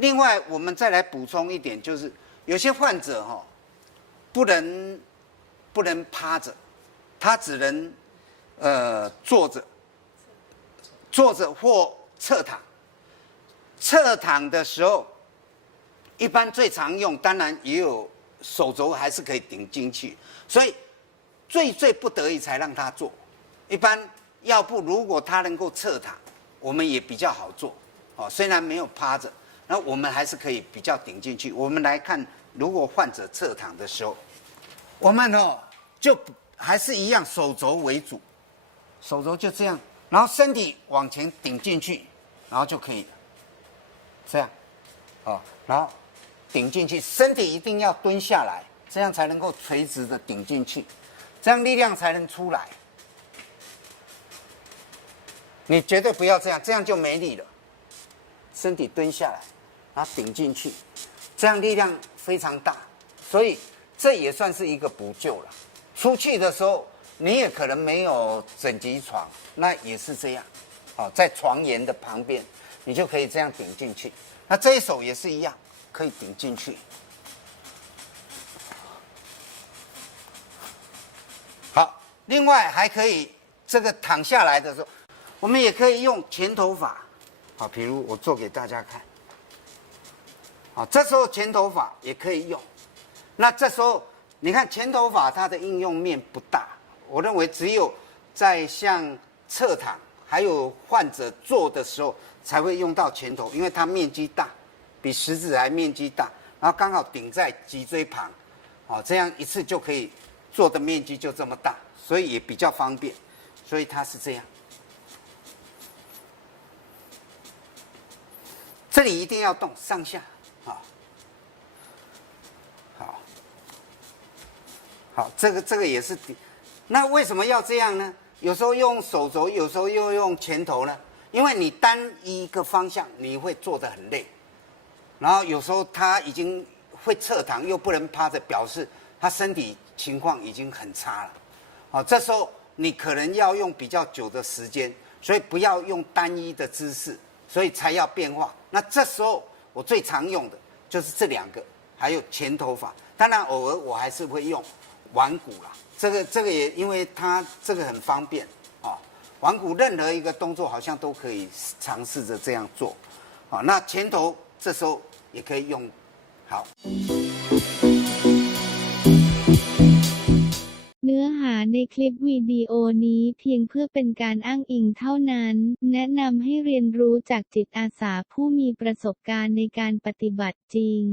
另外，我们再来补充一点，就是有些患者哈、不能不能趴着，他只能呃坐着，坐着或侧躺。侧躺的时候，一般最常用，当然也有手肘还是可以顶进去，所以最最不得已才让他做。一般要不如果他能够侧躺，我们也比较好做。哦，虽然没有趴着，那我们还是可以比较顶进去。我们来看，如果患者侧躺的时候，我们哦就还是一样手肘为主，手肘就这样，然后身体往前顶进去，然后就可以这样，哦，然后顶进去，身体一定要蹲下来，这样才能够垂直的顶进去，这样力量才能出来。你绝对不要这样，这样就没力了。身体蹲下来，它顶进去，这样力量非常大，所以这也算是一个补救了。出去的时候，你也可能没有整级床，那也是这样，哦，在床沿的旁边，你就可以这样顶进去。那这一手也是一样，可以顶进去。好，另外还可以这个躺下来的时候，我们也可以用前头法。好，比如我做给大家看。好，这时候前头法也可以用。那这时候你看前头法它的应用面不大，我认为只有在像侧躺还有患者坐的时候才会用到前头，因为它面积大，比食指还面积大，然后刚好顶在脊椎旁，哦，这样一次就可以做的面积就这么大，所以也比较方便，所以它是这样。这里一定要动上下，啊，好，好，这个这个也是，那为什么要这样呢？有时候用手肘，有时候又用前头呢？因为你单一个方向你会做得很累，然后有时候他已经会侧躺，又不能趴着，表示他身体情况已经很差了。好，这时候你可能要用比较久的时间，所以不要用单一的姿势。所以才要变化。那这时候我最常用的就是这两个，还有前头法。当然偶尔我还是会用腕骨啦。这个这个也因为它这个很方便啊。腕骨任何一个动作好像都可以尝试着这样做。啊，那前头这时候也可以用。好。เนื้อหาในคลิปวิดีโอนี้เพียงเพื่อเป็นการอ้างอิงเท่านั้น แนะนำให้เรียนรู้จากจิตอาสาผู้มีประสบการณ์ในการปฏิบัติจริง